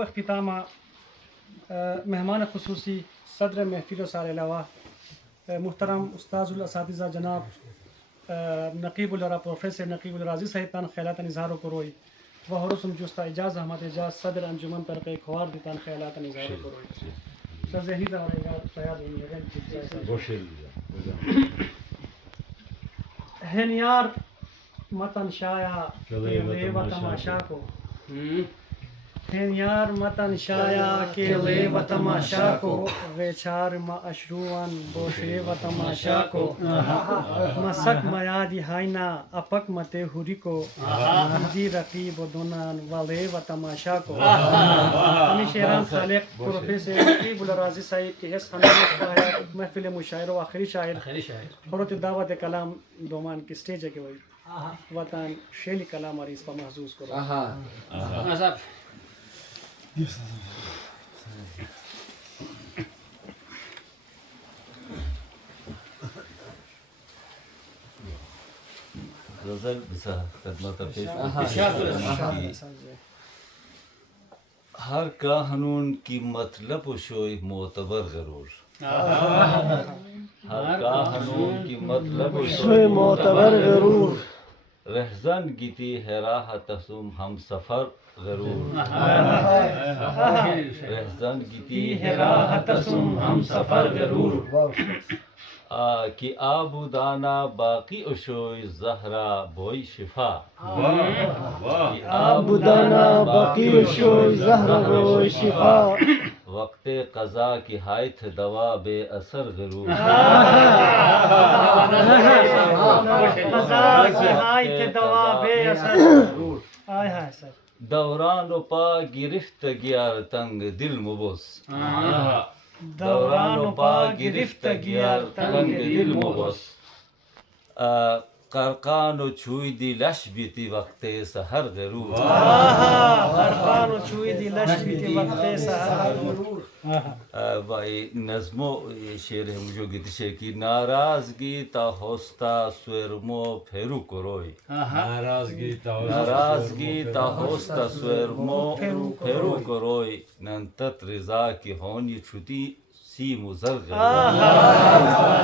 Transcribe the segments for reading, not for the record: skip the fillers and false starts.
اختتام مہمان خصوصی صدر محفل و سال علاوہ محترم استاذ الاساتذہ جناب نقیب الرا پروفیسر نقیب الراضی صاحب تان خیالات اظہار و کروئی و حرسم جوستا اجاز احمد اجاز صدر انجمن ترقی خوار دیتان خیالات اظہار و کروئی سزہی دورے گا فیاد ہنیار متن شایا کے و تماشا کو ہنیار متن شایا کے لے و تماشا کو ویچار معشروان بوشے و تماشا کو مسک میادی ہائنا اپک متے ہوری کو دی رقیب و دونان والے و تماشا کو ہمیں شیران خالق پروفیسر نقیب الراضی صاحب کی حس ہمیں محفل مشاعر و آخری شاعر حرت دعوت کلام دومان کی سٹیج ہے کہ وہی وطن شیلی کلام اور اس پر محظوظ کرو غزل بسا خدمت پیش ہر کاہنون کی مطلب و شوئی معتبر غرور ہر کاہنون کی مطلب و شوئی معتبر غرور رہزن گیتی ہے راہ تسم ہم سفر غرور رہزن گیتی ہے راہ تسم ہم سفر غرور کہ آبودانا باقی اشوی زہرا بوئی شفا آبودانا باقی اشوی زہرا بوئی شفا وقت قضا کی ہائت دوا بے اثر غرور قضا کی ہائت دوا بے اثر غرور دوران و پا گرفت گیار تنگ دل مبوس دوران و پا گرفت گیار تنگ دل مبوس قرقان و چھوئی دی لش بیتی وقت سحر غرور قرقان و چھوئی دی لش بیتی وقت سحر غرور بھائی نظم و شعر ہے مجھو گیتی شعر کی ناراضگی تا ہوستا سویرمو پھیرو کروئی ناراضگی تا ہوستا سویرمو پھیرو کروئی ننتت رضا کی ہونی چھتی سی مزر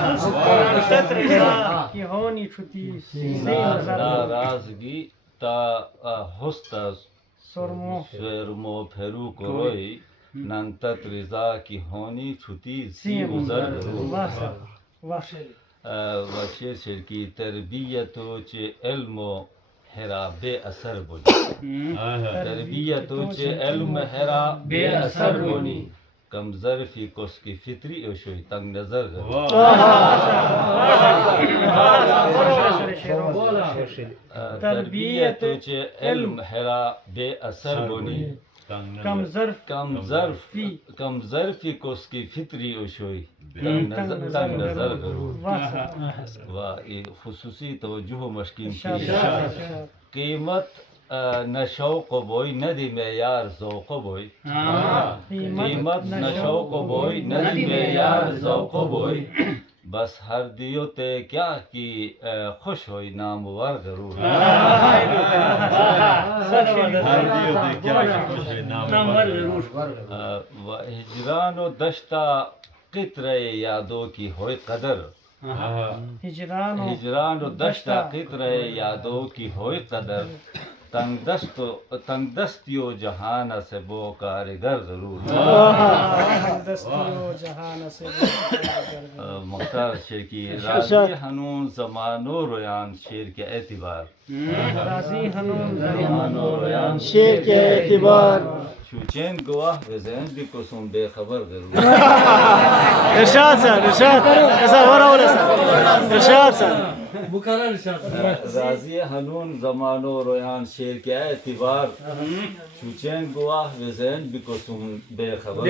ننتت رضا کی ہونی چھتی سی مزر ناراضگی تا ہوستا سویرمو پھیرو کروئی ننتت رضا کی ہونی چھتی سی مزر وشیر شیر کی تربیتو چے علم و حرا بے اثر بنی تربیتو چے علم حرا بے اثر بنی کم ظرفی کس کی فطری اشوی تنگ نظر تربیتو چے علم حرا بے اثر بنی کم ظرفی کس کی فطری اشوی تنگ نظر غرور و خصوصی توجہ و مشکین کی قیمت نہ شوق و بوئی نہ دی معیار ذوق و بوئی قیمت نہ شوق و بوئی نہ دی معیار ذوق و بوئی بس ہر دیو تے کیا کی خوش ہوئی نامور غرور ہر دیو تے کیا کی خوش ہوئی نامور غرور و ہجران و دشتہ قطرے یادوں کی ہوئی قدر ہجران و دشتہ قطرے یادوں کی ہوئی قدر تنگ دستیو جہان سے بو کارگر غرور مختار شیر کی راضی ہنون زمان و رویان شیر کے اعتبار راضی ہنون زمان و رویان شیر کے اعتبار شوچین گواہ وزین بھی قسم بے خبر غرور ارشاد سر ارشاد ایسا ہو رہا سر ارشاد سر راضی ہنون زمان و رویان شیر کے اعتبار شوچین گواہ وزین بھی قسم بے خبر